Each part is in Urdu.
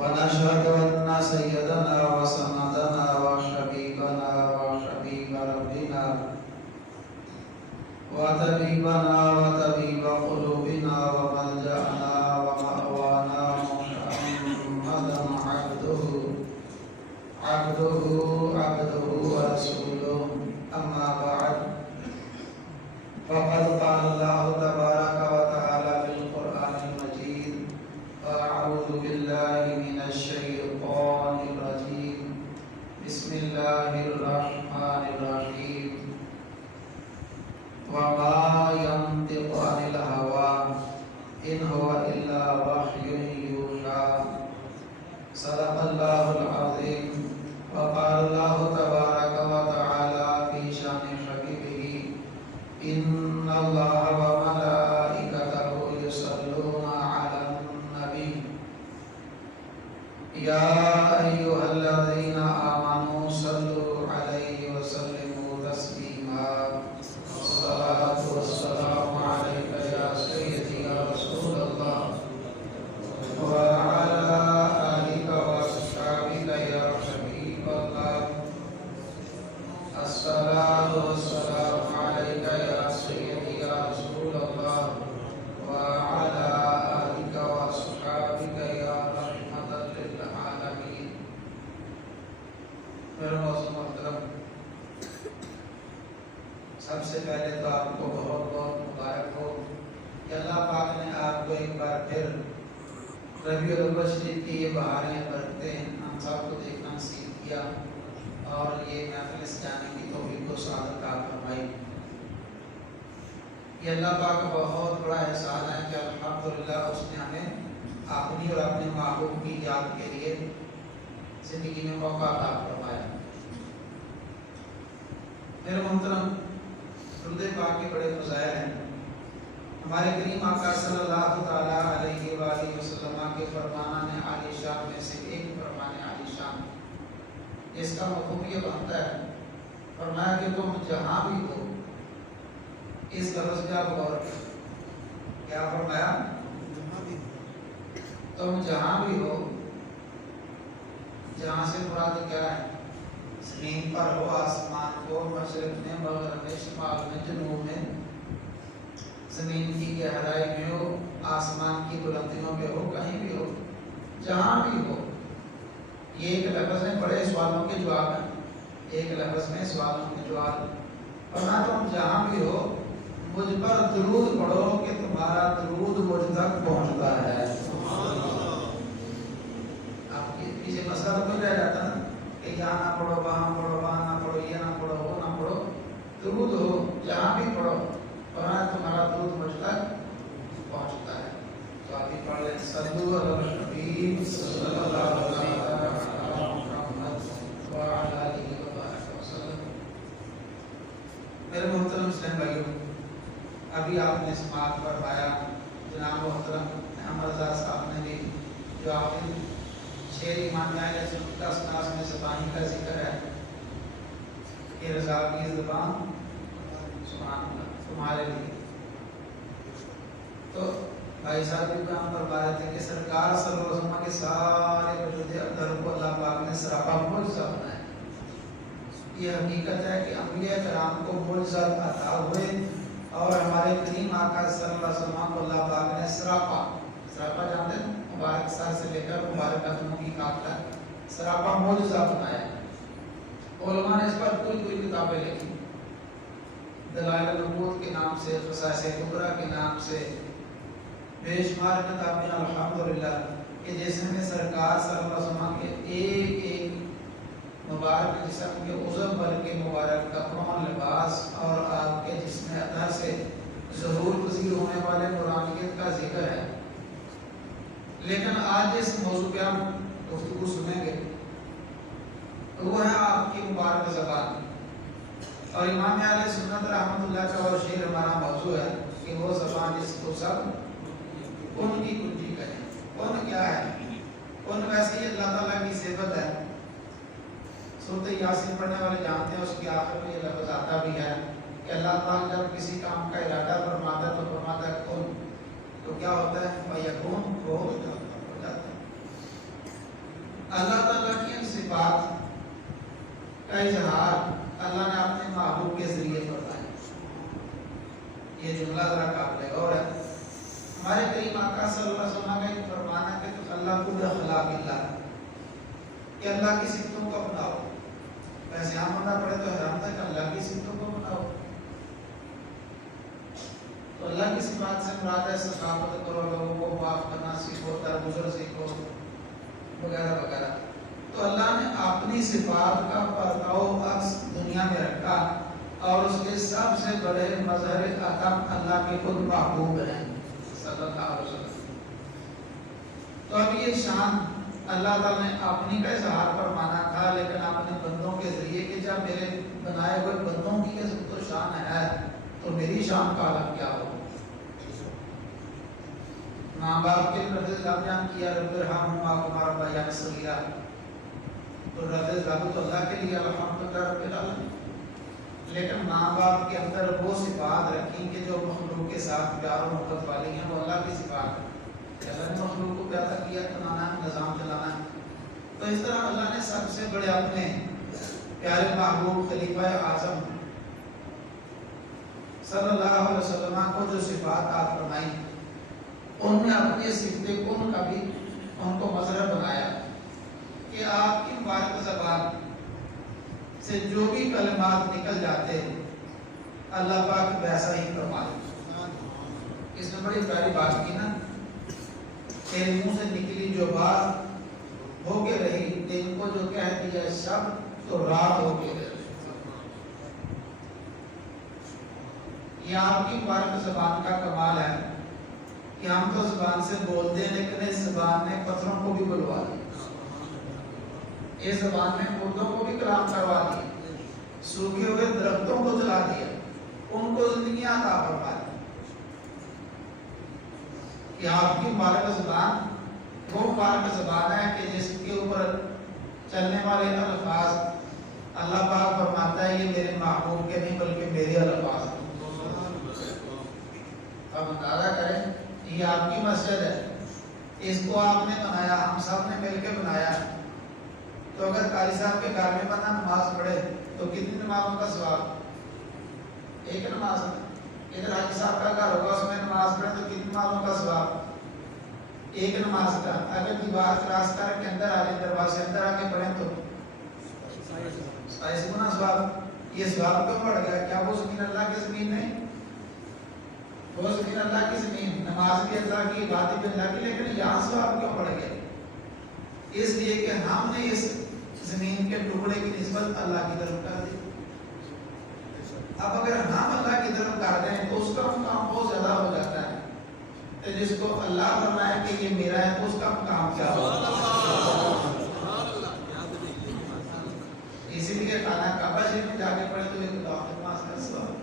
ونشهد أن سيدنا وسندنا وحبيبنا وحبيب ربنا وطبيبنا وطبيب قلوبنا وملجأنا ومأوانا محمدا عبده ورسوله. أما بعد، فقد قال الله تبارك وتعالى في القرآن المجيد: أعوذ بالله من الشيطان الرجيم، بسم الله الرحمن الرحيم. وما ينطق عن الهوى إن هو إلا وحي يوحى. صدق الله العظيم. وقال الله تبارك وتعالى في شأن حبيبه: إن الله وملائكته يصلون على النبي يا أيها الذين آمنوا صلوا عليه وسلموا تسليما. الصلاة والسلام عليك يا سيدي يا رسول الله وعلى آلك وأصحابك يا حبيب الله. الصلاة والسلام عليك يا سيدي يا رسول الله وعلى آلك وأصحابك يا رحمة للعالمين. میرے معزز محترم، سب سے پہلے تو آپ کو بہت بہت مبارک ہو کہ اللہ پاک نے آپ کو ایک بار پھر ربیع الاول شریف کی یہ بہاریں برکتیں ہم سب کو دیکھنا نصیب کیا اور یہ محفل سے جانے کی توفیق و سعادت عطا فرمائی۔ یہ اللہ پاک کا بہت بڑا احسان ہے کہ الحمدللہ اس نے ہمیں اپنی اور اپنے محبوب کی یاد کے لیے زندگی میں موقع عطا فرمایا۔ میرے محترم، درود پاک کے بڑے فضائل ہیں۔ ہمارے کریم آقا صلی اللہ تعالی علیہ وآلہ وسلم کے فرمانہ نے عالی شان میں سے ایک فرمان عالی شان، جس کا مفہوم یہ بنتا ہے، فرمایا کہ تم جہاں بھی ہو، اس لفظ کا غور کرو۔ کیا فرمایا؟ تم جہاں بھی ہو، جہاں سے مراد کیا ہے؟ زمین پر ہو، آسمان کو، مشرق میں، مغرب میں، شمال میں، جنوب میں، زمین کی گہرائی میں ہو، آسمان کی بلندیوں میں ہو، کہیں بھی ہو، جہاں بھی ہو۔ یہ ایک لفظ میں بڑے سوالوں کے جواب ہیں، ایک لفظ میں سوالوں کے جواب۔ فرمایا تم جہاں بھی ہو، مجھ پر درود پڑھو کہ تمہارا درود مجھ تک پہنچتا ہے۔ آپ کے پیچھے مسئلہ تو رہ جاتا نا کہ یہاں نہ پڑھو، وہاں پڑھو، وہاں نہ پڑھو، یہ نہ پڑھو، وہ نہ پڑھو۔ درود ہو جہاں بھی پڑھو، فرمایا تمہارا درود مجھ تک پہنچتا ہے۔ تو آپ بھی پڑھ لیں: صلو علی الحبیب صلی اللہ علیہ وسلم وعلی آلہ وسلم۔ میرے محترم اسلام بھائیوں، ابھی آپ نے سماعت فرمایا جناب محترم احمد رضا صاحب نے بھی جو آخری شعر ایمان میں آئے جیسے نقطہ سناس میں زبانی کا ذکر ہے کہ رضا کی زبان سبحان اللہ تمہارے لیے۔ تو بھائی صاحب بھی کام فرما رہے تھے کہ سرکار صلی اللہ علیہ وسلم کے سارے وجود اندر کو اللہ پاک نے سراپا معجزہ بنایا۔ یہ حقیقت ہے کہ انبیاء کرام کو معجزات عطا ہوئے اور ہمارے کریم آقا صلی اللہ علیہ وسلم کو اللہ پاک نے سراپا جانتے ہیں، مبارک سر سے لے کر مبارک قدموں کی کاٹ تک سراپا معجزہ بنایا۔ علماء نے اس پر کوئی کتابیں لکھی، دلائل النبوت کے نام سے، خصائص کبریٰ کے نام سے، بے شمار کتابیں الحمدللہ کہ جس میں سرکار صلی اللہ علیہ وسلم کے ایک ایک مبارک جسم کے عضو بلکہ مبارک کپڑوں، لباس اور آپ کے جسم اطہر سے ظہور پذیر ہونے والے قرآنیت کا ذکر ہے۔ لیکن آج جس موضوع پہ ہم گفتگو سنیں گے وہ ہے آپ کی مبارک زبان، اور امام اہل سنت رحمۃ اللہ کا اور شعر ہمارا موضوع ہے کہ وہ زبان جس کو سب ان کی کنجی کہیں۔ ان کیا ہے؟ ان ویسے ہی اللہ تعالیٰ کی صفت ہے۔ سورۃ یاسین پڑھنے والے جانتے ہیں اس کی آخر میں یہ لفظ آتا بھی ہے کہ اللہ تعالیٰ جب کسی کام کا ارادہ فرماتا ہے تو فرماتا ہے کن، تو کیا ہوتا ہے؟ فیکون، ہو جاتا ہے۔ اللہ تعالیٰ کی ان صفات کا اظہار اللہ نے اپنے محبوب کے ذریعے فرمایا. یہ جملہ ذرا قابل غور ہے. ہمارے کریم آقا صلی اللہ علیہ وسلم کا ایک فرمان ہے کہ تخلقوا بأخلاق اللہ، کہ اللہ کی صفتوں کو اپناؤ. ویسے عام بندہ پڑھے تو حیران تھا کہ اللہ کی صفتوں کو اپناؤ. تو اللہ کی صفات سے مراد ہے سخاوت کرو، لوگوں کو معاف کرنا سیکھو، درگزر سیکھو وغیرہ وغیرہ. تو اللہ نے اپنی صفات کا پرتاؤ عکس دنیا میں رکھا، اور اس کے سب سے بڑے مظہر ادب اللہ کے خود محبوب ہیں صلی اللہ علیہ وسلم. تو اب یہ شان اللہ تعالیٰ نے اپنی کا اظہار فرمانا تھا، لیکن اپنے بندوں کے ذریعے کہ جب میرے بنائے ہوئے بندوں کی یہ تو شان ہے تو میری شان کا عالم کیا ہو. ماں باپ کے لفظ بیان کیا رب ارحمہما کما ربیانی صغیرا، تو لفظ تو اللہ کے لیے الحمدللہ رب العالمین. لیکن ماں باپ کے اندر وہ صفات رکھی کہ جو مخلوق کے ساتھ پیار و محبت والی ہیں، وہ اللہ کی صفات ہے. اللہ نے مخلوق کو پیدا کیا، بنانا ہے، نظام چلانا ہے. تو اس طرح اللہ نے سب سے بڑے اپنے پیارے محبوب خلیفہ اعظم صلی اللہ علیہ وسلم کو جو صفات آپ فرمائی، ان میں اپنی صفت کن کا بھی ان کو مظہر بنایا کہ آپ کی مبارک زبان سے جو بھی کلمات نکل جاتے ہیں اللہ پاک ویسا ہی فرماتے. اس میں بڑی پیاری بات کی نا، تیرے منہ سے نکلی جو بات ہو کے رہی، دن کو جو کہہ دیا شب تو رات ہو کے رہی. یہ آپ کی مبارک زبان کا کمال ہے کہ ہم تو زبان سے بولتے ہیں، لیکن اس زبان نے پتھروں کو بھی بلوا دیا، اس زبان نے مردوں کو بھی کلام کروا دیا، سوکھے ہوئے درختوں کو جلا دیا، ان کو زندگیاں عطا فرما دی. کہ آپ کی مبارک زبان وہ مبارک زبان ہے کہ جس کے اوپر چلنے والے الفاظ اللہ پاک فرماتا ہے یہ میرے محبوب کے نہیں بلکہ میرے الفاظ ہیں. اب اندازہ کریں، یہ آپ کی مسجد ہے، اس کو آپ نے بنایا، ہم سب نے مل کے بنایا. تو اگر قاری صاحب کے گھر میں بندہ نماز پڑھے تو کتنی نمازوں کا ثواب؟ ایک نماز. ادھر حاجی صاحب کا گھر ہوگا، اس میں نماز پڑھے تو کتنی نمازوں کا ثواب؟ ایک نماز کا. اگر دیوار کراس کر کے اندر آ جائے، دروازے اندر آ کے پڑھیں تو 27 گنا ثواب. یہ ثواب کیوں بڑھ گیا؟ کیا وہ زمین اللہ کی زمین نہیں؟ وہ زمین اللہ کی زمین، نماز بھی اللہ کی، عبادت بھی اللہ کی، لیکن یہاں ثواب کیوں بڑھ گیا؟ اس لیے کہ ہم نے اس زمین کے ٹکڑے کی نسبت اللہ کی طرف کر دی. اب اگر ہم اللہ کی طرف کر دیں تو اس کا مقام بہت زیادہ ہو جاتا ہے. تو جس کو اللہ فرمائے کہ یہ میرا ہے تو اس کا مقام کیا ہوگا؟ اسی لیے خانہ کعبہ شریف میں جا کے پڑھے تو یہ خدا نماز کا ثواب.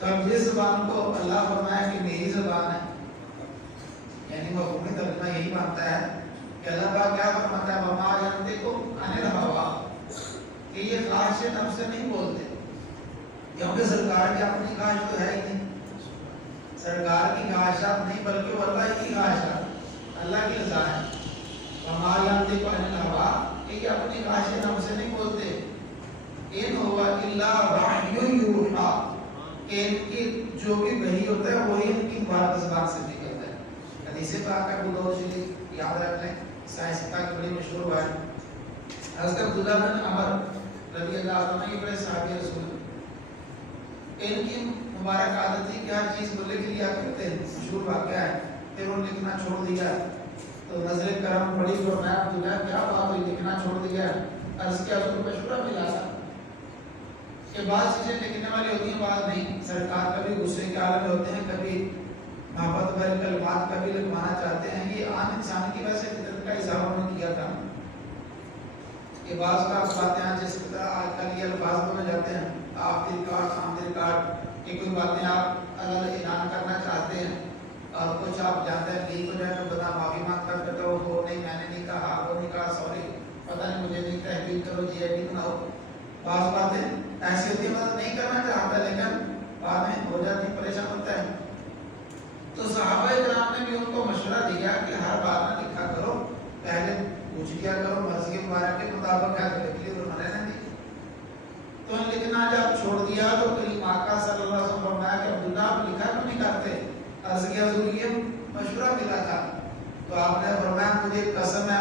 تب جس زبان کو اللہ فرمایا کہ میری زبان ہے، یعنی مفہومی ترجمہ یہی بنتا ہے کہ اللہ پاک کیا فرماتا ہے وما ينطق عن الهوى، کہ یہ خواہش نفس سے نہیں بولتے. کیونکہ سرکار کی اپنی خواہش تو ہے ہی نہیں، سرکار کی خواہشات نہیں بلکہ وہ اللہ کی خواہشات، اللہ کی رضا ہے. وما ينطق عن الهوى، کہ یہ اپنی خواہش نفس سے نہیں بولتے. ان هو الا وحی یوحی، کہ ان کی جو بھی وحی ہوتا ہے وہی ان کی مبارک زبان سے نکلتا ہے. حدیث پاک ابو داؤد شریف یاد رکھ لیں، سائنس پاک بڑی مشہور ہے. حضرت عبداللہ بن عمر رضی اللہ عنہ یہ بڑے صحابی رسول، ان کی مبارک عادت تھی کہ ہر چیز کو لکھ لیا کرتے ہیں، مشہور واقعہ ہے. پھر انہوں نے لکھنا چھوڑ دیا تو نظر کرم بڑی فرمایا عبداللہ کیا بات ہوئی لکھنا چھوڑ دیا؟ عرض کیا اس کو مشورہ ملا تھا کہ بعض چیزیں لکھنے والی ہوتی ہیں بعض نہیں. سرکار کبھی غصے کے عالم میں ہوتے ہیں، کبھی محبت بھرے کلمات کبھی لکھوانا چاہتے ہیں. یہ عام انسان کی ویسے فطرت کا اظہار انہوں نے کیا تھا کہ بعض کا باتیں ہیں جس طرح آج کل یہ الفاظ بولے جاتے ہیں آپ دل کاٹ آم دل کاٹ، کہ کوئی باتیں آپ اگر اعلان کرنا چاہتے ہیں اور کچھ آپ جانتے ہیں لیک ہو جائے تو بتا معافی مانگتا کرتا ہو، وہ نہیں میں نے نہیں کہا، وہ نہیں کہا، سوری پتہ نہیں مجھے نہیں، تحقیق کرو، جی آئی ڈی بناؤ. بعض باتیں ایسی ہوتی ہے مطلب نہیں کرنا چاہتا لیکن بعد میں ہو جاتی، پریشان ہوتا ہے. تو صحابہ کرام نے بھی ان کو مشورہ دیا کہ ہر بات نہ لکھا کرو، پہلے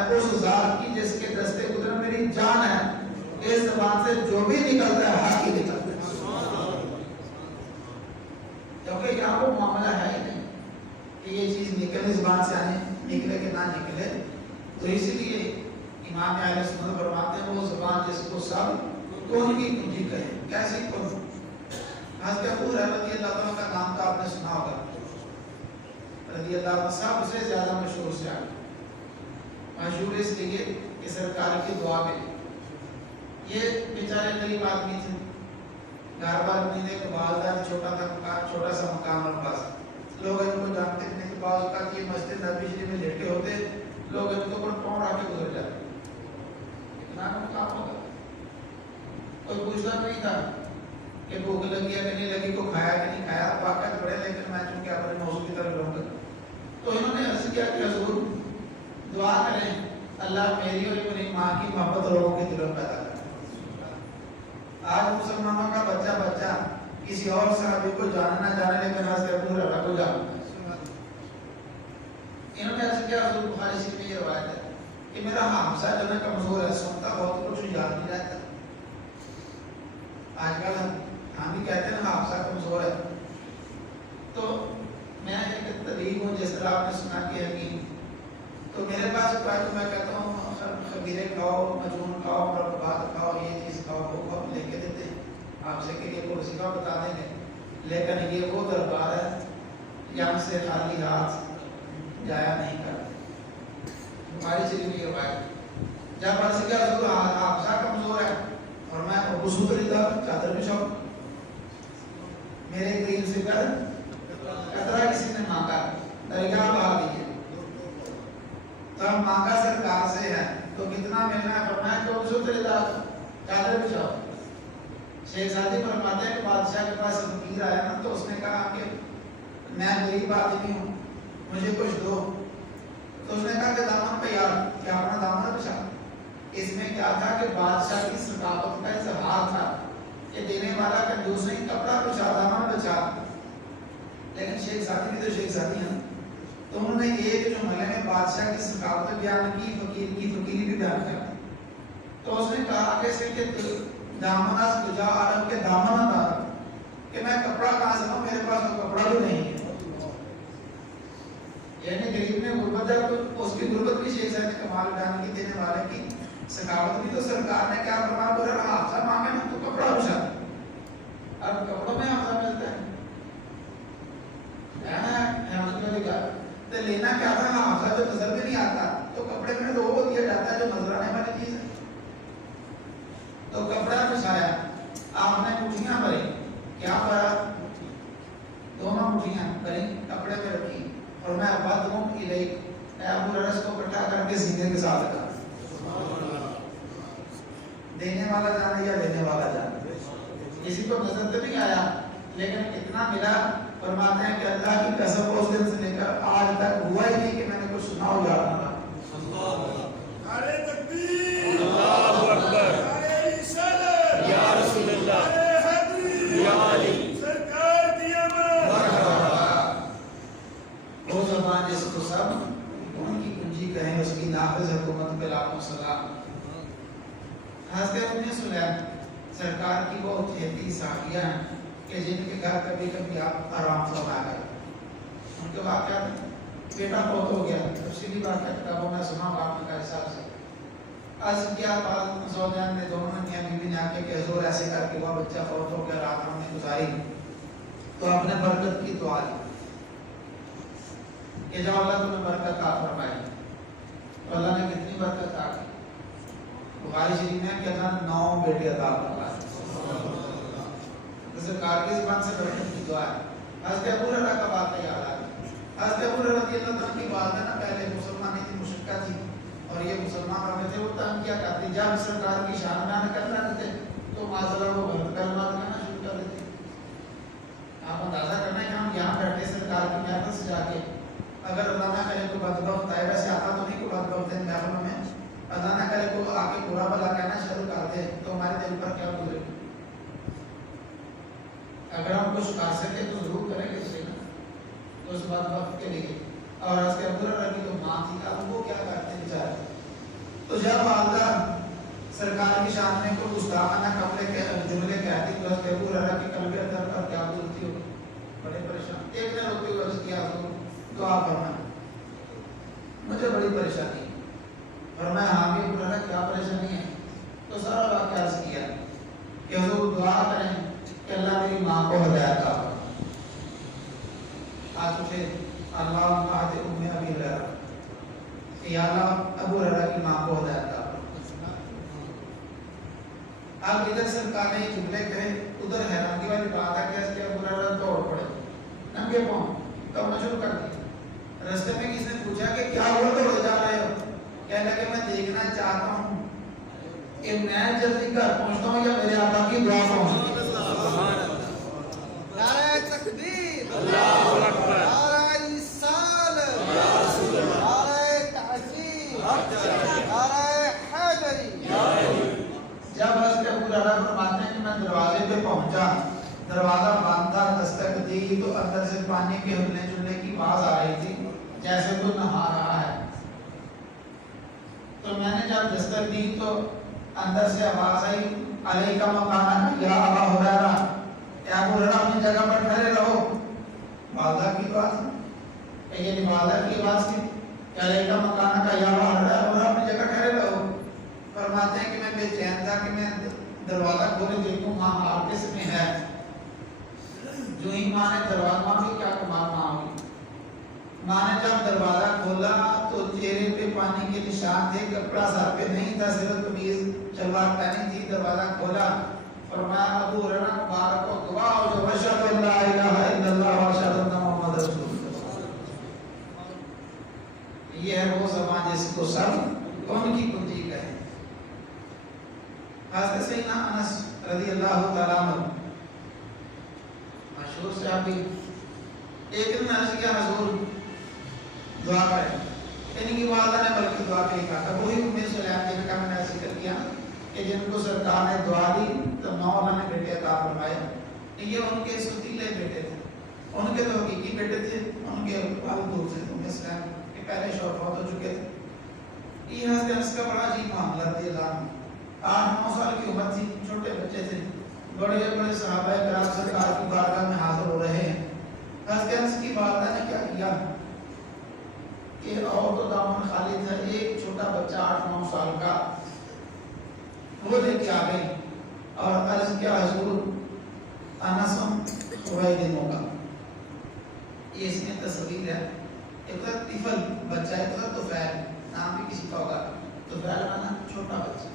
میں اس ذات کی جس کے دستے قدرت میری جان ہے، اس زبان سے جو بھی نکلتا ہے حق ہی نکلتا ہے، کیونکہ یہاں وہ معاملہ ہے ہی نہیں کہ یہ چیز نکلے زبان سے آنے نکلے کہ نہ نکلے. تو اسی لیے امام اہل سنت فرماتے ہیں وہ زبان جس کو سب کون کی کنجی کہے. کیسی کون؟ حضرت ابو ہریرہ رضی اللہ عنہ کا نام تو آپ نے سنا ہوگا، رضی اللہ عنہ سب سے زیادہ مشہور سے آگے مشہور اس لیے کہ سرکار کی دعا میں یہ بیچارے غریب آدمی تھے، گھر بار نہیں تھے، والدہ چھوٹا سا مقام ان پاس، لوگ ان کو جانتے نہیں. تو بعض اوقات یہ مسجد نبی شریف میں لیٹے ہوتے، لوگ ان کو ٹون آ کے گزر جاتے. اتنا مقام ہوگا، کوئی پوچھتا نہیں تھا کہ بھوک لگی ہے کہ نہیں لگی، کو کھایا کہ نہیں کھایا. واقعات بڑے، لیکن میں چونکہ اپنے موضوع کی طرف لوں گا. تو انہوں نے عرض کیا کہ حضور دعا کریں اللہ میری اور میری ماں کی محبت لوگوں کے دلوں پیدا کرے. آج مسلمانوں کا بچہ کسی اور صحابی کو جانے نہ جانے، لیکن حضرت ابو ہریرہ کو جانتا ہے. انہوں نے عرض کیا حضور بخاری شریف میں یہ روایت ہے کہ میرا حافظہ جو ہے کمزور ہے، سنتا بہت کچھ یاد نہیں رہتا. آج کل ہم بھی کہتے ہیں حافظہ کمزور ہے. تو میں ایک طبیب ہوں، جس طرح آپ نے سنا کہ حکیم، تو میرے پاس تو میں کہتا ہوں خبیرے کھاؤ، مجنون کھاؤ، مرتبات کھاؤ، یہ چیز کھاؤ، وہ کھاؤ، لے کے دیتے ہیں حافظے کے لیے کوئی وظیفہ بتا دیں گے. لیکن یہ وہ دربار ہے یہاں سے خالی ہاتھ جایا نہیں کرتے. ہماری شریف میں یہ روایت جب عرض کیا حضور حافظہ کمزور ہے اور میں وضو کرتا چادر بچھاؤ، میرے دل سے کر قطرہ کسی نے مانگا درگاہ بہا دیجیے. تو ہم مانگا سرکار سے ہے تو کتنا ملنا ہے، فرمایا کہ وضو کرتا چادر بچھاؤ. شیخ سعدی فرماتے ہیں کہ بادشاہ کے پاس فقیر آیا نا، تو اس نے کہا کہ میں غریب آدمی ہوں، مجھے کچھ دو. تو اس نے کہا کہ دامن پہ یار کیا اپنا دامن بچھا. اس میں کیا تھا کہ بادشاہ کی ثقافت کا اظہار تھا کہ دینے والا کنجوس نہیں، کپڑا بچھا، دامن بچھا. لیکن شیخ سعدی بھی تو شیخ سعدی ہیں، تو انہوں نے ایک جملے میں بادشاہ کی ثقافت بیان کی، فقیر کی فقیری بھی بیان کر. تو اس نے کہا کہ اس کے دامن از کجا عرب کے دامن دار، کہ میں کپڑا کہاں سے لاؤں، میرے پاس تو کپڑا بھی نہیں ہے. یعنی غریب نے غربت ہے تو اس کی غربت بھی شیخ صاحب نے کمال بیان کی. دینے والے کی ثقافت بھی تو سرکار نے کیا فرمایا، بولے حافظہ مانگے نا تو کپڑا بچھا. اب کپڑوں میں حافظہ ملتا ہے نا احمد والی بات. تو لینا کیا تھا، حافظہ جو نظر میں نہیں آتا تو کپڑے میں تو وہ دیا جاتا ہے جو نظر آنے والی چیز ہے. تو کپڑا بچھایا، آپ نے مٹھیاں بھری، کیا بھرا، دونوں مٹھیاں بھری کپڑے میں رکھی، اور میں بدوں الیک اے ابو ہریرہ کو اکٹھا کر کے سینے کے ساتھ رکھا. دینے والا جانے یا لینے والا جانے، کسی کو نظر تو نہیں آیا، لیکن اتنا ملا. فرماتے ہیں کہ اللہ کی قسم اس دن سے لے کر آج تک ہوا ہی نہیں کہ میں نے کچھ سنا ہو جا رہا. نعرہ تکبیر، اللہ اکبر، نعرہ رسالت، یا رسول اللہ، نعرہ حیدری، یا علی، سرکار کی آمد. وہ زبان جس کو سب ان کی کنجی کہیں، اس کی نافذ حکومت پہ لاکھوں سلام. حضرت ابن سلیم سرکار کی وہ چہتی ساکیہ ہیں کہ جن کے گھر کبھی کبھی آپ آرام فرما گئے. ان کے واقعات بیٹا فوت ہو گیا، تفصیلی واقعہ کتابوں میں سنا ہوگا آپ کا حساب سے. عرض کیا بعد زوجین نے دونوں نے بیوی نے آ کے کہ حضور ایسے کر کے وہ بچہ فوت ہو گیا، رات ہم نے گزاری، تو آپ نے برکت کی دعا دی کہ جاؤ اللہ تمہیں برکت عطا فرمائے. تو اللہ نے کتنی برکت عطا کی. بخاری شریف میں کہ اللہ نے 9 بیٹے عطا فرمائے. سرکار کی زبان سے برکت کی دعا ہے. حضرت ابو ہریرہ کا واقعہ یاد آ گیا. حضرت ابو ہریرہ رضی اللہ عنہ کی والدہ نا پہلے مسلمان تھی، مشرکہ تھی، اور یہ مسلمان ہونے تھے، وہ تنگ کیا کرتی. جب سرکار کی شان بیان کرنا رہتے تو معذرت وہ غلط کلمات کہنا شروع کر دیتے. آپ اندازہ کرنا ہے کہ ہم یہاں بیٹھے سرکار کی محفل سے جا کے اگر اللہ نہ کرے کوئی بدبخت آئے، ویسے آتا تو نہیں کوئی بدبخت ہے محفلوں میں، اللہ نہ کرے کوئی آ کے برا بھلا کہنا شروع کر دے تو ہمارے دل پر کیا گزرے. اگر ہم کچھ کر سکے تو ضرور کریں گے اسے نا، تو اس بدبخت کے لیے. اور حضرت ابو ہریرہ کی جو ماں تھی اب وہ کیا کرتے بیچارے، جب والدہ سرکار کی شان میں کوئی گستاخانہ جملے کہتی تو حضرت ابو ہریرہ کی قلب اندر پر کیا بولتی ہو؟ بڑے پریشان. ایک نے روتے ہوئے عرض کیا حضور دعا فرمائیں مجھے بڑی پریشانی ہے. فرمایا ہاں بھی ابو ہریرہ کیا پریشانی ہے؟ تو سارا واقعہ عرض کیا کہ حضور دعا کریں کہ اللہ میری ماں کو ہدایت عطا فرمائے. آج مجھے اللہم اہد ام ابی ہریرہ کہ یا اللہ ابو ہریرہ کی ماں کو ہدایت عطا فرمائے. اب ادھر سرکار نے یہ جملے کہے, ادھر حیرانی والی بات ہے کہ اس کے ابو ہریرہ دوڑ پڑے ننگے پاؤں دوڑنا شروع کر دیا. راستے میں کسی نے پوچھا کہ کیا ہوا دوڑ جا رہے ہو؟ کہنے لگے میں دیکھنا چاہتا ہوں کہ میں جلدی گھر پہنچتا ہوں یا میرے آقا کی دعا پہنچتی ہے. نعرہ تکبیر، اللہ اکبر، نعرہ رسالت، نعرہ تعظیم، نعرہ حیدری. جب حضرت ابو ہریرہ فرماتے ہیں کہ میں دروازے پہ پہنچا, دروازہ بند تھا, دستک دی تو اندر سے پانی کے ہلنے جلنے کی آواز آ رہی تھی جیسے کوئی نہا رہا ہے. تو میں نے جب دستک دی تو اندر سے آواز آئی علیہ کا مکانہ یا ابا ہریرہ, اے ابو ہریرہ اپنی جگہ پر ٹھہرے رہو. والدہ کی بات ہے, یہ والدہ کی آواز تھی کہ علیہ کا مکانہ کا یا ابا ہریرہ اپنی جگہ ٹھہرے رہو. فرماتے ہیں کہ میں بے چین تھا کہ میں دروازہ کھولے دیکھوں ماں آپس میں ہے. جو ہی ماں نے دروازہ, ماں بھی کیا کمال ماں ہوگی, ماں نے جب دروازہ کھولا تو چہرے پہ پانی کے نشان تھے, کپڑا سر پہ نہیں تھا, صرف قمیض شلوار پہنی تھی. دروازہ کھولا, فرمایا ابو ہریرہ مبارک کو گواہ ہو جو اشہد ان لا الہ الا اللہ و اشہد ان محمد رسول اللہ. یہ ہے وہ زبان جس کو سب کون کی کنجی کہے. حضرت سیدنا انس رضی اللہ تعالیٰ عنہ مشہور صحابی, ایک دن عرض کیا حضور دعا کریں. ان کی والدہ نے بلکہ دعا کے لیے کہا تھا, وہی ام سلیم جن کا میں نے ذکر کیا کہ جن کو سرکار نے دعا دی تو 9 اللہ نے بیٹے عطا فرمائے. یہ ان کے ستیلے بیٹے تھے, ان کے تو حقیقی بیٹے تھے, ان کے والد دور سے ام سلیم کے پہلے شوہر فوت ہو چکے تھے. یہ حضرت انس کا بڑا عجیب معاملہ رضی اللہ عنہ, 8-9 سال کی عمر تھی, چھوٹے بچے تھے, بڑے بڑے صحابہ کرام سرکار کی بارگاہ میں حاضر ہو رہے ہیں. حضرت انس کی والدہ نے کیا کیا کہ اور تو دامن خالی تھا, ایک چھوٹا بچہ 8-9 سال کا وہ لے کے آ گئی اور عرض کیا حضور انسم خویدن ہوگا. یہ اس میں تصویر ہے, ایک تو طفل بچہ, ایک تو طفیل, نام بھی کسی کا ہوگا. طفیل مانا چھوٹا بچہ,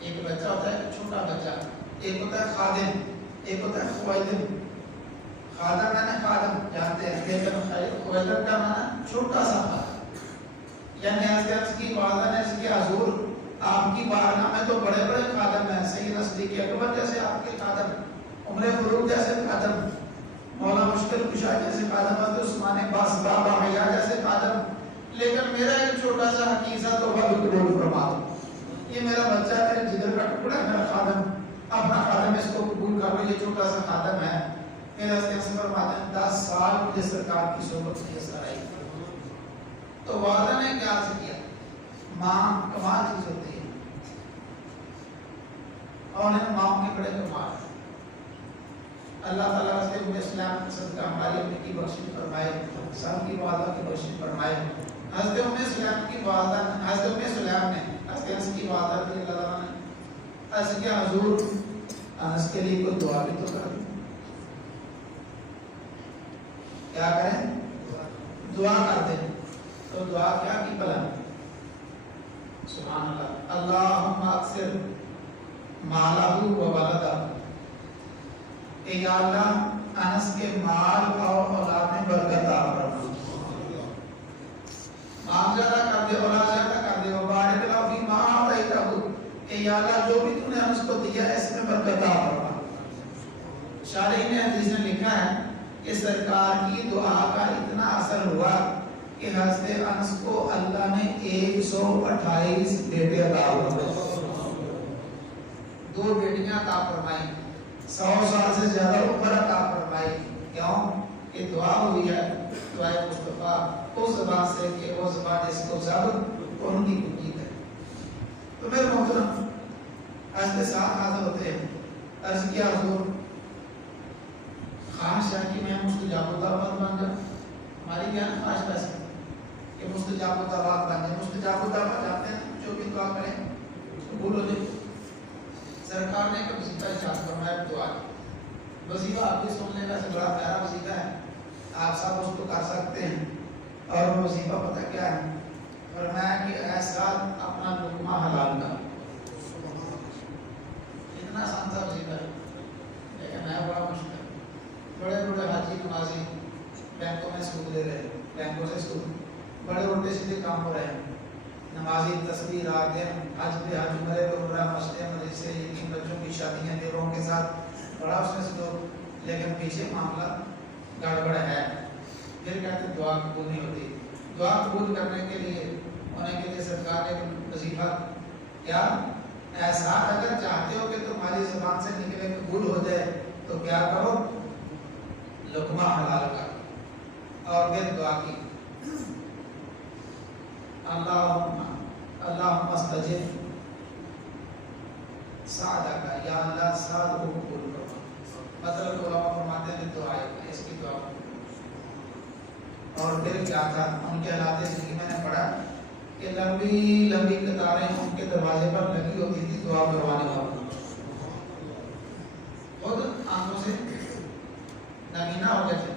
ایک بچہ ہوتا ہے ایک چھوٹا بچہ, ایک ہوتا ہے خادم, ایک ہوتا ہے خویدن. خادم مانا خادم جانتے ہیں, لیکن خویدن کا مانا چھوٹا سا خادم. یعنی حضرت کی والدہ نے اس کے حضور آپ کی بارگاہ میں تو بڑے بڑے خادم ہیں, سیدنا صدیق اکبر جیسے آپ کے خادم, عمر فاروق جیسے خادم, مولا مشکل کشا جیسے خادم, حضرت عثمان باس بابا حیا جیسے خادم, لیکن میرا ایک چھوٹا سا حقیقہ تو وہ بھی قبول فرما دو. یہ میرا بچہ ہے, میرے جگر کا ٹکڑا ہے, میرا خادم, اپنا خادم اس کو قبول کر لو, یہ چھوٹا سا خادم ہے. پھر حضرت انس فرماتے ہیں 10 سال مجھے سرکار کی صحبت میں اثر آئی. تو والدہ نے کیا عرض کیا, ماں کمال چیز ہوتی ہے اور ان ماں کے بڑے کمال. اللہ تعالیٰ سے ام اسلام کا صدقہ ہماری امی کی بخشش فرمائے, سب کی والدہ کی بخشش فرمائے. حضرت ام اسلام کی والدہ, حضرت ام اسلام نے حضرت انس کی والدہ رضی اللہ عنہ نے عرض کیا حضور انس کے لیے کوئی دعا بھی تو کر دیں. کیا کریں, دعا کر دیں. تو دعا کیا کی بلا, سبحان اللہ, اللہم اکثر مالہ و ولدہ, کہ یا اللہ انس کے مال اور اولاد میں برکت عطا فرما, مال زیادہ کر دے, اولاد زیادہ کر دے. وبارک لہ فی ما اعطیتہ, کہ یا اللہ جو بھی تو نے انس کو دیا ہے اس میں برکت عطا فرما. شارحین حدیث نے لکھا ہے کہ سرکار کی دعا کا اتنا اثر ہوا کہ حضرت انس کو اللہ نے 128 بیٹے عطا فرمائے, 2 بیٹیاں عطا فرمائی, 100 سال سے زیادہ عمر عطا فرمائی. کیوں کہ دعا ہوئی ہے, دعائے مصطفیٰ اس زبان سے کہ وہ زبان جس کو سب ان کی کنجی ہے. تو میرے محترم ایسے ساتھ حاضر ہوتے ہیں. عرض کیا حضور خواہش ہے کہ میں مستجاب الدعوات بن جاؤں. ہماری کیا خواہش پیسے کہ مستجاب الدعوات بن جائے. مستجاب الدعوات جاتے ہیں جو بھی دعا کریں قبول ہو جائے. سرکار نے ایک وظیفہ ارشاد فرمایا دعا. وظیفہ آپ بھی سن لیں گا, بڑا پیارا وظیفہ ہے, آپ سب اس کو کر سکتے ہیں. اور وہ وظیفہ پتہ کیا ہے؟ فرمایا کہ اے ساتھ اپنا لقمہ حلال کا. اتنا آسان سا وظیفہ ہے لیکن ہے بڑا مشکل. بڑے بڑے حاجی نمازی بینکوں میں سود لے رہے ہیں, بینکوں سے سود, بڑے الٹے سیدھے کام ہو رہے ہیں. نمازی تصویر آگے حج پہ حج, عمرے پہ عمرہ, مسجد مدرسے, یتیم بچوں کی شادیاں دیوروں کے ساتھ, بڑا اس میں سلوک, لیکن پیچھے معاملہ گڑبڑ ہے. پھر کہتے ہیں دعا قبول نہیں ہوتی. دعا قبول کرنے کے لیے ہونے کے لیے سرکار نے وظیفہ کیا ایسا, اگر چاہتے ہو کہ تمہاری زبان سے نکلے قبول ہو جائے تو کیا کرو, لقمہ حلال کا. اور پھر دعا کی اللہم استجب سعدہ کا, یا اللہ سعد کو قبول کرو. مطلب علماء فرماتے ہیں دعا ہے اس کی دعا. اور پھر کیا تھا ان کے حالات زندگی میں نے پڑھا کہ لمبی لمبی قطاریں ان کے دروازے پر لگی ہوتی تھی دعا کروانے والوں. خود آنکھوں سے نگینا ہو گئے تھے.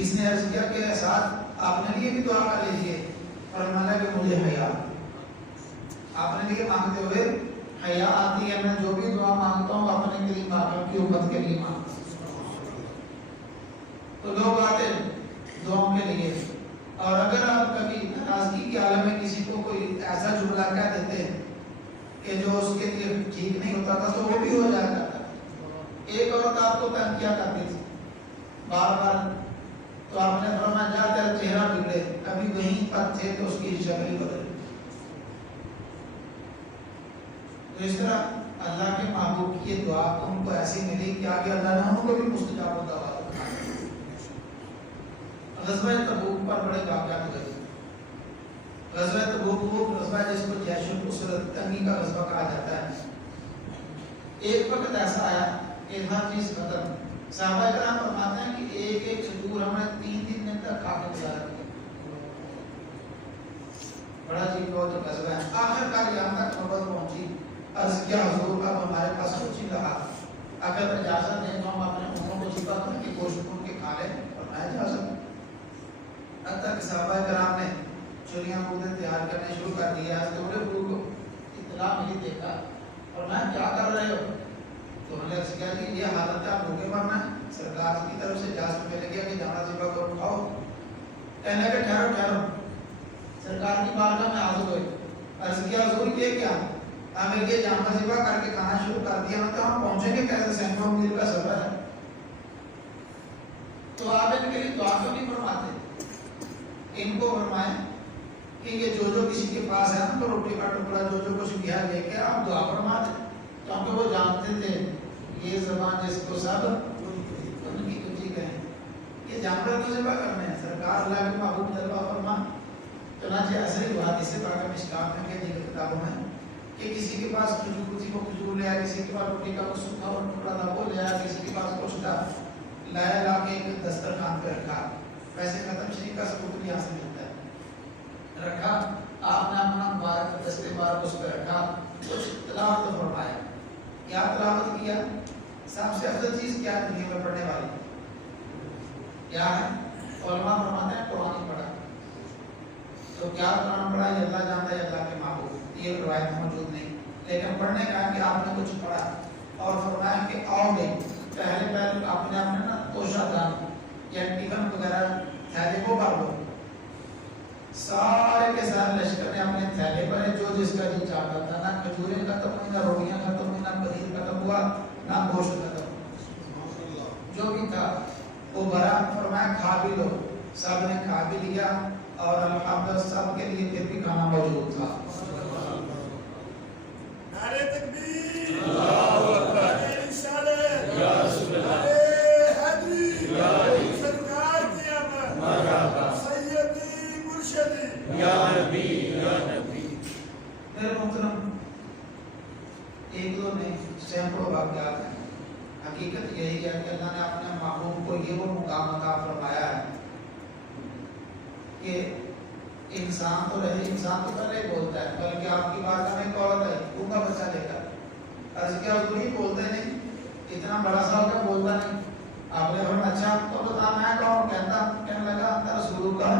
اس نے عرض کیا کہ ساتھ آپ نے لیے بھی دعا کر لیجیے. فرمایا کہ مجھے حیا, آپ نے لیے مانگتے ہوئے حیا آتی ہے. میں جو بھی دعا مانگتا ہوں اپنے کے لیے مانگتا ہوں, کی امت کے لیے مانگتا ہوں. تو لوگ آتے دعاؤں کے لیے, اور اگر آپ کبھی ناراضگی کے عالم میں کسی کو کوئی ایسا جملہ کہہ دیتے ہیں کہ جو اس کے لیے ٹھیک نہیں ہوتا تھا تو وہ بھی ہو جایا کرتا. ایک عورت آپ کو تنگ کیا کرتی تھی بار بار, تو آپ نے فرمایا جا تیرا چہرہ بگڑے, کبھی وہیں پر تھے تو اس کی شکل بدل. تو اس طرح اللہ کے محبوب کی دعا ان کو ایسی ملی کہ آگے اللہ نے ان کو بھی مستجاب الدعوات. غزوہ تبوک پر بڑے واقعات ہوئے. غزوہ تبوک وہ غزوہ جس کو جیش الاسرۃ, تنگی کا غزوہ کہا جاتا ہے. ایک وقت ایسا آیا کہ ہر چیز ختم. صحابہ کرام فرماتے ہیں کہ ایک ایک کھجور ہم نے 3 دن تک کھا کے گزارا کیا. بڑا عجیب بہت غزوہ ہے. آخر کار یہاں تک نوبت پہنچی. عرض کیا حضور اب ہمارے پاس کچھ نہیں رہا, اگر اجازت دیں تو ہم اپنے اونٹوں کو ذبح کر کے گوشت ان کے کھا لیں. اور میں اجازت. حتیٰ کہ صحابہ کرام نے چھریاں مودے تیار کرنے شروع کر دیا. حضرت عمر کو اطلاع ملی, دیکھا اور میں کیا کر رہے ہو؟ تو ہم نے عرض کیا کہ یہ حالت ہے, آپ بھوکے مرنا ہے. سرکار کی طرف سے اجازت مل گیا کہ جانا ذبح کرو کھاؤ. کہنے کہ ٹھہرو ٹھہرو. سرکار کی بارگاہ میں حاضر ہوئے. عرض کیا حضور یہ کیا, ہمیں یہ جانور ذبح کر کے کھانا شروع کر دیا, مطلب ہم پہنچیں گے کیسے, سینکڑوں میل کا سفر ہے. تو آپ ان کے لیے دعا کیوں نہیں فرماتے؟ ان کو فرمائیں کہ یہ جو کسی کے پاس ہے نا تو روٹی کا ٹکڑا جو کچھ بھی ہے لے کے آپ دعا فرما دیں, کیونکہ وہ جانتے تھے یہ زبان جس کو سب ان کی کچی کہیں. یہ جانور کو ذبح کرنے ہیں. سرکار اللہ کے محبوب جلوہ فرما. چنانچہ ایسے ہی ہوا جسے پاک مشکات میں کہ دیگر کتابوں میں کہ کسی کے پاس کھجور تھی وہ کھجور لے آیا, کسی کے پاس روٹی کا وہ سوکھا اور ٹکڑا تھا وہ لے آیا, کسی کے پاس کچھ تھا لایا, لا کے ایک دسترخوان پہ رکھا. ویسے ختم شریف کا ثبوت بھی یہاں سے ملتا ہے. رکھا, آپ نے اپنا مبارک دستے مبارک اس پہ رکھا, کچھ تلاوت فرمایا. کیا تلاوت کیا؟ سب سے افضل چیز کیا ہے دنیا میں پڑھنے والی؟ کیا ہے؟ علماء فرماتے ہیں قرآن پڑھا. تو کیا قرآن پڑھا یہ اللہ جانتا ہے, اللہ کے محبوب. یہ روایت موجود نہیں, لیکن پڑھنے کا کہ آپ نے کچھ پڑھا اور فرمایا کہ آؤ گے. پہلے آپ نے نا توشہ دان یا ٹیفن وغیرہ تھیلے کو بھر لو. سارے کے سارے لشکر نے اپنے تھیلے پر جو جس کا جی چاہتا تھا, نہ کھجوریں ختم ہوئی, نہ روٹیاں ختم ہوئی, نہ پنیر ختم ہوا, نہ گوشت ختم ہوا, جو بھی تھا وہ بھرا. فرمایا کھا بھی لو. سب نے کھا بھی لیا اور الحمدللہ سب کے لیے پھر بھی کھانا موجود تھا. نعرہ تکبیر, اللہ اکبر, نعرہ رسالت, یا رسول اللہ, حیدری, یا علی, سرکار کی آمد, مرحبا, سیدی مرشدی, یا نبی, یا نبی. میرے محترم ایک دو نہیں سینکڑوں واقعات ہیں. حقیقت یہی ہے کہ اللہ نے اپنے محبوب کو یہ وہ مقام عطا فرمایا ہے کہ انسان تو رہے، انسان تو پہلے ہی بولتا ہے، بلکہ آپ کی بات میں ایک عورت ہے ان کا بچہ لے کر عرض کیا حضور ہی بولتے نہیں، اتنا بڑا سا ہو کے بولتا نہیں. آپ نے فرمایا اچھا تو بتا میں کون؟ کہنے لگا انت رسول اللہ،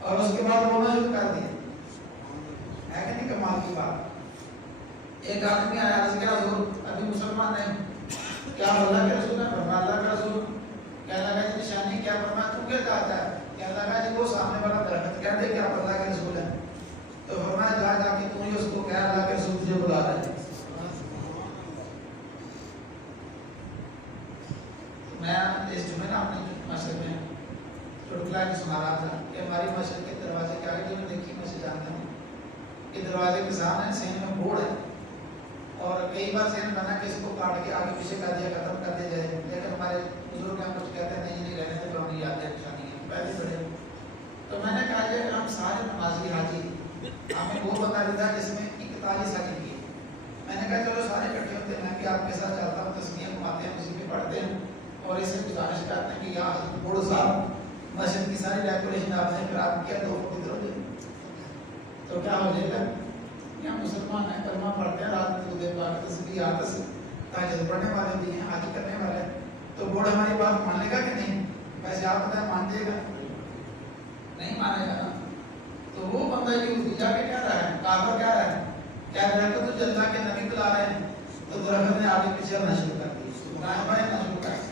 اور اس کے بعد رونا شروع کر دیا. ہے کہ نہیں کمال کی بات. ایک آدمی آیا عرض کیا حضور ابھی مسلمان نہیں، کیا اللہ کے رسول ہے؟ فرمایا اللہ کا رسول. کہنے لگا جی نشانی کیا؟ فرمایا تم کیا چاہتا ہے؟ کہنے لگا جی وہ سامنے والا درخت کہتے کہ آپ اللہ کے رسول ہیں. تو فرمایا جا کے تم ہی اس کو کہہ اللہ کے رسول تجھے بلا رہے ہیں. میں اس جمعے نا اپنے مسجد میں چٹکلا کے سنا رہا تھا کہ ہماری مسجد کے دروازے کے آگے جو میں دیکھی مسجد جانتا ہوں کہ دروازے کے سامنے سین میں بورڈ ہے، اور کئی بار سین بنا کہ اس کو کاٹ کے آگے پیچھے کر دیا ختم کر دیا جائے، لیکن ہمارے بزرگ ہیں کچھ کہتے ہیں نہیں رہنے سے ہم نہیں آتے نشانی ہے پہلے بڑے. تو میں نے کہا کہ ہم سارے نمازی حاجی ہمیں وہ بتا دیتا جس میں 41 حاجی کی. میں نے کہا چلو سارے اکٹھے ہوتے ہیں، میں بھی آپ کے ساتھ چلتا ہوں، تسبیح گھماتے ہیں، اسی پہ پڑھتے ہیں، اور اسے گزارش کرتے ہیں کہ یہاں بوڑھ صاحب مسجد کی ساری ڈیکوریشن آپ نے خراب کیا، 2 فٹ ادھر ہو جائے تو کیا ہو جائے گا. یہاں مسلمان ہیں، کلمہ پڑھتے ہیں، رات میں درود پاک تسبیح تہجد پڑھنے والے بھی ہیں، حج کرنے والے، تو بوڑھ ہماری بات مان لے گا کہ نہیں؟ ویسے آپ بتائیں مان جائے گا؟ نہیں مانے گا نا. تو وہ بندہ یہ جا کے کہہ رہا ہے، کافر کہہ رہا ہے کیا درخت تو جلدا کے نبی بلا رہے ہیں، تو درخت نے آگے پیچھے ہونا شروع کر دی، دائیں بائیں ہونا شروع کر دی.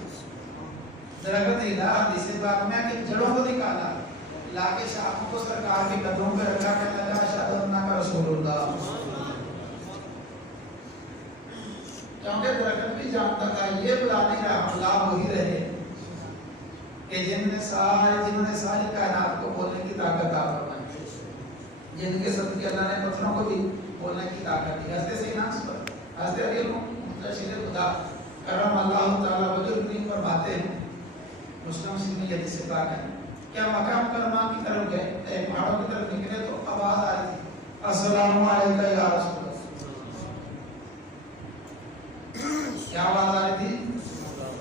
درخت ہلا حدیث پاک میں کہ جڑوں کو نکالا، لا کے شاخوں کو سرکار کے قدموں پہ رکھا، کہنے لگا اشہد انک رسول اللہ. کیونکہ درخت بھی جانتا تھا یہ بلا نہیں رہا، اللہ وہی رہے کہ جنہوں نے ساری کائنات کو بولنے کی طاقت عطا فرمائی، جن کے صدقے اللہ نے پتھروں کو بھی بولنے کی طاقت دی. حضرت سیدنا حضرت علی مستشیر خدا کرم اللہ تعالی وجہ کریم فرماتے ہیں، مسلم شریف میں حدیث پاک ہے، کیا مکہ مکرمہ کی طرف گئے، ایک پہاڑوں کی طرف نکلے تو آواز آ رہی تھی السلام علیکم یا رسول اللہ. کیا آواز آ رہی تھی؟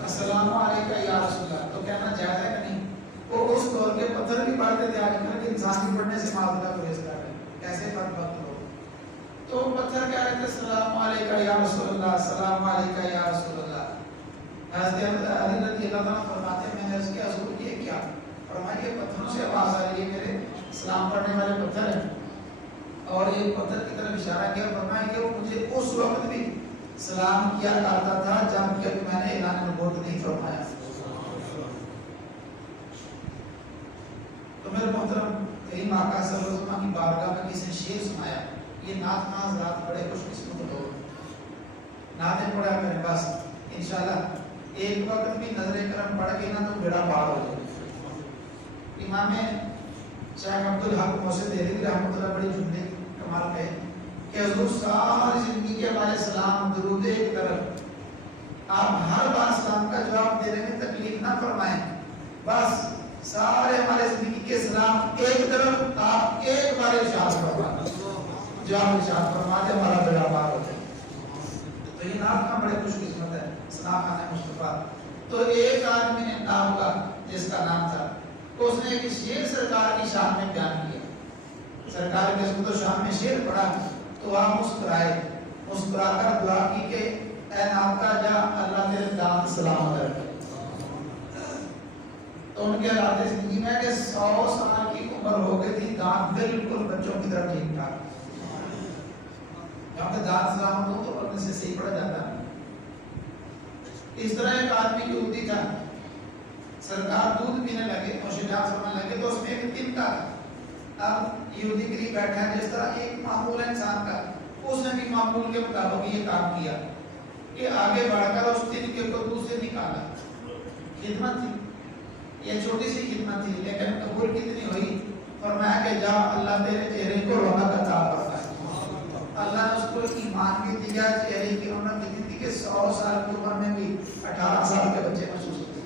السلام علیکم یا رسول اللہ. تو کہنا جائز ہے کہ نہیں؟ وہ اس دور کے پتھر بھی پڑھتے تھے، آج کل کے انسان بھی پڑھنے سے معذرت گریز کر رہے ہیں، کیسے فرق وقت ہو. تو پتھر کہہ رہے تھے السلام علیکم یا رسول اللہ، السلام علیکم یا رسول اللہ. حضرت علی رضی اللہ عنہ فرماتے ہیں میں نے اس کے حضور یہ کیا؟ فرمایا یہ پتھروں سے آواز آ رہی ہے، میرے اسلام پڑھنے والے پتھر ہیں. اور ایک پتھر کی طرف اشارہ کیا، فرمایا کہ وہ مجھے اس وقت بھی سلام کیا کرتا تھا جب کہ میں نے اعلان نبوت نہیں فرمایا. تو میرے محترم کریم آقا صلی اللہ علیہ وسلم کی بارگاہ میں کسی نے شعر سنایا. یہ نعت ناز رات بڑے خوش قسمت لوگ نعتیں پڑھا میرے پاس، انشاءاللہ ایک وقت بھی نظر کرم پڑھ کے نہ تو بیڑا پار ہو جائے. امام شیخ عبدالحق محسن دہلوی رحمۃ اللہ بڑی جملے کمال پہ کہ حضور ساری زندگی کے ہمارے سلام درود ایک طرف، آپ ہر بار سلام کا جواب دینے میں تکلیف نہ فرمائیں، بس سارے ہمارے زندگی کے سلام ایک طرف، آپ ایک بار ارشاد فرمائیں، جواب ارشاد فرما دے ہمارا بیڑا پار ہو جائے. تو یہ نام کا بڑے خوش قسمت ہے سلام خانہ مصطفیٰ. تو ایک آدمی نے نام کا جس کا نام تھا اس نے ایک شعر سرکار کی شان میں بیان کیا. سرکار کے عظمت و شان میں شعر پڑھا تو آپ مسکرائے، مسکرا کر دعا کی کہ اے نام کا جا اللہ تیرے دانت سلامت رکھے. تو ان کے حالات زندگی میں کہ 100 سال کی عمر ہو گئی تھی، دانت بالکل بچوں کی طرح ٹھیک ٹھاک. جہاں پہ دانت سلامت ہو تو پڑھنے سے صحیح پڑھا جاتا ہے. اس طرح ایک آدمی یہودی تھا، سرکار دودھ پینے لگے، نوشیجات فرمانے لگے تو اس میں ایک تنکا تھا. اب یہودی قریب بیٹھا ہے جس طرح ایک معمول انسان کا، اس نے بھی معمول کے مطابق یہ کام کیا کہ آگے بڑھ کر اس تنکے کو دودھ سے نکالا. خدمت تھی، یہ چھوٹی سی خدمت تھی لیکن قبول کتنی ہوئی. فرمایا کہ جا اللہ تیرے چہرے کو رونق عطا فرمائے. اللہ نے اس کو ایمان کی دیا، چہرے کی رونق دی تھی کہ 100 سال کی عمر میں بھی 18 سال کے بچے محسوس ہوتے.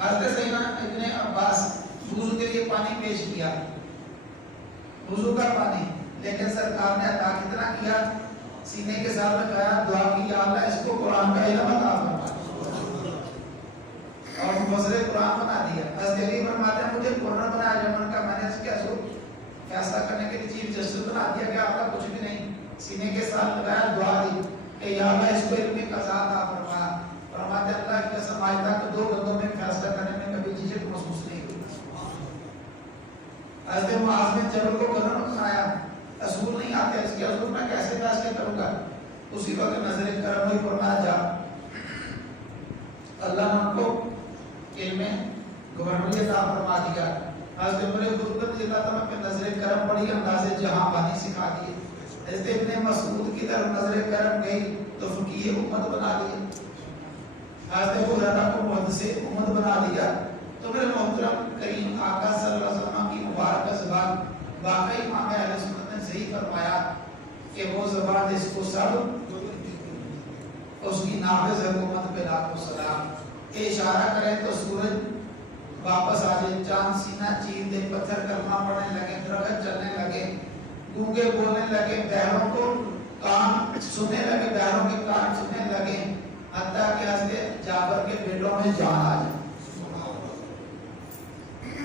حضرت سیدنا ابن عباس وضو کے لیے پانی پیش کیا، وضو کا پانی لیکن سرکار نے عطا کتنا کیا؟ سینے کے ساتھ لگایا، دعا کی یا اللہ اس کو قرآن کا علم عطا فرما اور مفسر قرآن بنا دیا۔ حضرت علی فرماتے ہیں مجھے گورنر بنایا جمن کا، میں نے اس کیا سو فیصلہ کرنے کے لیے چیف جسٹس بنا دیا کہ آپ کا کچھ بھی نہیں، سینے کے ساتھ لگایا، دعا دی کہ یا اللہ اس کو علم کا ذات عطا فرما۔ فرماتے ہیں اللہ کی قسم آج تک دو بندوں میں فیصلہ کرنے میں کبھی جھجک محسوس نہیں ہوئی۔ حضرت معاذ بن جبل کو گورنر بنایا، اصول نہیں آتے، اس کے اصول میں کیسے فیصلے کروں گا؟ اسی وقت نظر کرم ہوئی، فرمایا جا، اللہ نے ان کو علم گورنری عطا فرما دیا۔ حضرت عمر خطبہ رضی اللہ عنہ پہ نظر کرم بڑی انداز جہاں بانی سکھا دیے۔ حضرت ابن مسعود کی طرف نظر کرم گئی تو فقیہ امت بنا دی۔ حضرت ابو ہریرہ کو محدث امت بنا دیا۔ تو میرے محترم کریم آقا صلی اللہ علیہ وسلم کی مبارک زبان واقعی امام اہل سنت نے صحیح فرمایا کہ وہ زبان جس کو سب اس کی نافذ حکومت پہ لاکھوں سلام، کہ اشارہ کریں تو سورج واپس آ جائے، چاند سینہ چیر دے، پتھر کلمہ پڑھنے لگے، درخت چلنے لگے، گونگے بولنے لگے، بہروں کو کان سننے لگے، بہروں کے کان سننے لگے، حتیٰ کہ حضرت جابر کے بیٹوں میں جان آ جائے۔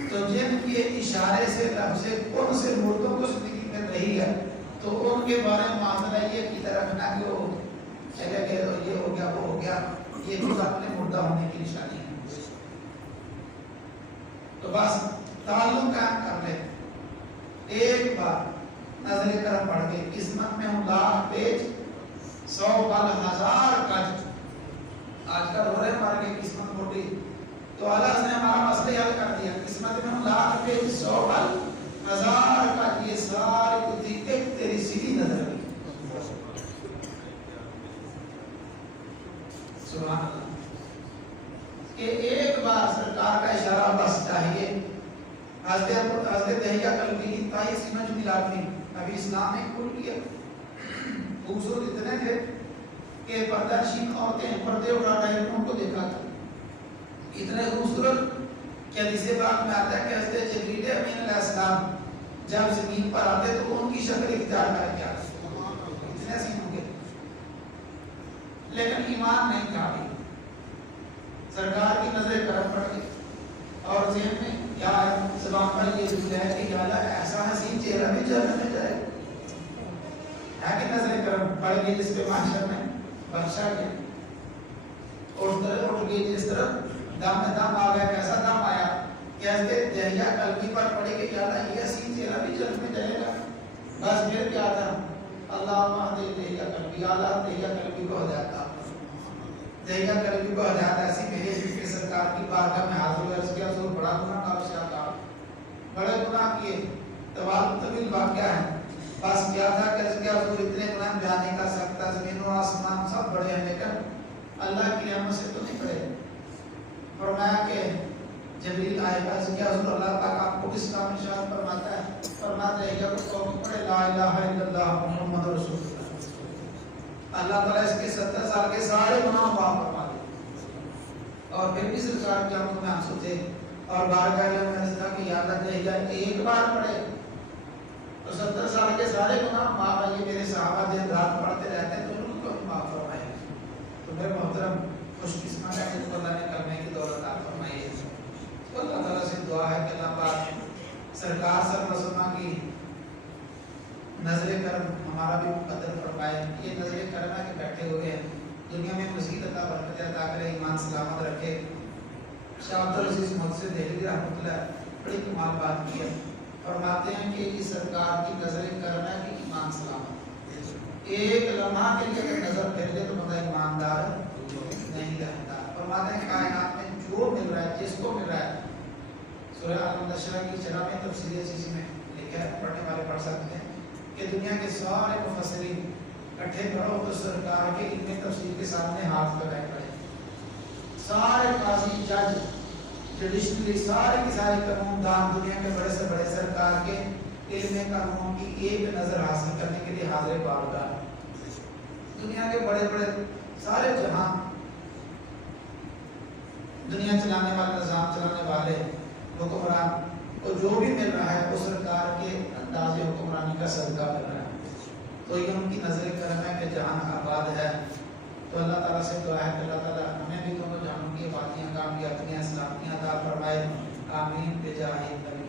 تو جن کے اشارے سے لفظ کن سے مردوں کو زندگی میں رہی ہے تو ان کے بارے میں معاملہ یہ کی طرف نہ کہ وہ چلے گئے تو یہ ہو گیا وہ ہو گیا، یہ تو اپنے مردہ ہونے کی نشانی ہے۔ تو بس تعلق قائم کر لے، ایک بار نظر کرم پڑھ کے قسمت میں ہوں لاکھ پیج 100 بل 1000 گج۔ آج کل ہو رہے مر گئے قسمت موٹی، تو اللہ نے ہمارا مسئلہ حل کر دیا، قسمت میں ہوں لاکھ پیج 100 بل 1000 گج، یہ ساری کو دیکھ تیری سیدھی نظر آئی۔ سبحان اللہ، کہ ایک بار سرکار کا اشارہ بس چاہیے۔ حضرت دہیہ کلبی انتہائی سمجھ ملا تھی، ابھی اسلام نے قبول کیا، خوبصورت اتنے تھے کہ پردہ نشین عورتیں پردے اٹھا رہے ان کو دیکھا تھا، اتنے خوبصورت کہ حدیث پاک میں آتا ہے کہ حضرت جبریل امین علیہ السلام جب زمین پر آتے تو ان کی شکل اختیار کر کے آتے، اتنے حسین ہوں گے، لیکن ایمان نہیں تھا۔ سرکار کی نظر کرم پڑ گئی اور ذہن میں یا زبان پر یہ ذکر ہے کہ یا اللہ ایسا حسین چہرہ بھی جنت میں جائے، ہے کہ نظر کرم پڑ گئی جس پہ معاشر میں بخشا گیا، اٹھ گئی جس طرح دم میں دم آ گیا۔ کیسا دم آیا کہ حضرت دہیہ کلبی پر پڑے کہ یا اللہ یہ حسین چہرہ بھی جنت میں جائے گا۔ بس پھر کیا تھا، اللہم اہدی دہیہ کلبی، اللہ دہیہ کلبی کو ہدایت عطا فرما۔ دہیہ کلبی کو ہدایت ایسی ملی جس کے سرکار کی بارگاہ میں حاضر ہوئے، اس کے حضور بڑا گناہ کا شاہکار، بڑے گناہ کیے، طویل واقعہ ہے۔ بس کیا تھا کہ اس کے حضور اتنے گناہ بیان نہیں کر سکتا، زمین و آسمان سب بڑے ہیں لیکن اللہ کی رحمت سے تو نہیں پڑے۔ فرمایا کہ جبریل آئے گا، اس کے حضور اللہ پاک آپ کو کس کام ارشاد فرماتا ہے؟ فرماتا ہے کہ اس قوم پڑھے لا الہ الا اللہ محمد رسول اللہ۔ اللہ تعالیٰ اس کے 70 سال کے سارے گناہ معاف فرما دے، اور پھر بھی سرکار کی آنکھوں میں آنسو تھے اور بارگاہ میں عرض تھا کہ یا اللہ دہیہ ایک بار پڑھے تو 70 سال کے سارے گناہ معاف ہے۔ یہ میرے صحابہ دن رات پڑھتے رہتے ہیں تو ان کو معاف فرمائے۔ تو میرے محترم خوش قسمت ہے کہ اللہ نے کرنے کی دولت عطا فرمائی ہے۔ تو اللہ تعالیٰ سے دعا ہے کہ اللہ پاک سرکار صلی اللہ علیہ وسلم کی نظر کرم ہمارا بھی قدر فرمائے۔ یہ نظر کرم ہے کہ بیٹھے ہوئے ہیں، دنیا میں مزید عطا برکت عطا کرے، ایمان سلامت رکھے۔ شاہ عبدالعزیز محسن دہلوی رحمۃ اللہ بڑی کمال بات کی ہے، فرماتے ہیں کہ یہ سرکار کی نظر کرم ہے کہ ایمان سلامت، ایک لمحہ کے لیے اگر نظر پھیر دے تو بندہ ایماندار نہیں رہتا۔ فرماتے ہیں کائنات میں جو مل رہا ہے، جس کو مل رہا ہے، سورہ المدثر کی شرح میں تفسیر عزیزی میں لکھا ہے، پڑھنے والے پڑھ سکتے ہیں کہ دنیا کے سارے مفسرین اکٹھے کرو تو سرکار کے علم تفسیر کے سامنے ہاتھ لگائے پڑے، سارے قاضی جج جوڈیشنری سارے کے سارے قانون دان دنیا کے بڑے سے بڑے سرکار کے علم قانون کی ایک نظر حاصل کرنے کے لیے حاضر بارگاہ۔ دنیا کے بڑے بڑے سارے جہاں دنیا چلانے والے، نظام چلانے والے حکمران کو جو بھی مل رہا ہے وہ سرکار کے انداز حکمرانی کا صدقہ مل رہا ہے۔ تو یہ ان کی نظر کرم ہے کہ جہان آباد ہے. تو اللہ تعالیٰ سے دعا ہے کہ اللہ تعالیٰ ہمیں بھی دونوں جہانوں کی آبادیاں کامیابیاں سلامتیاں عطا فرمائے. آمین بجاہ نبی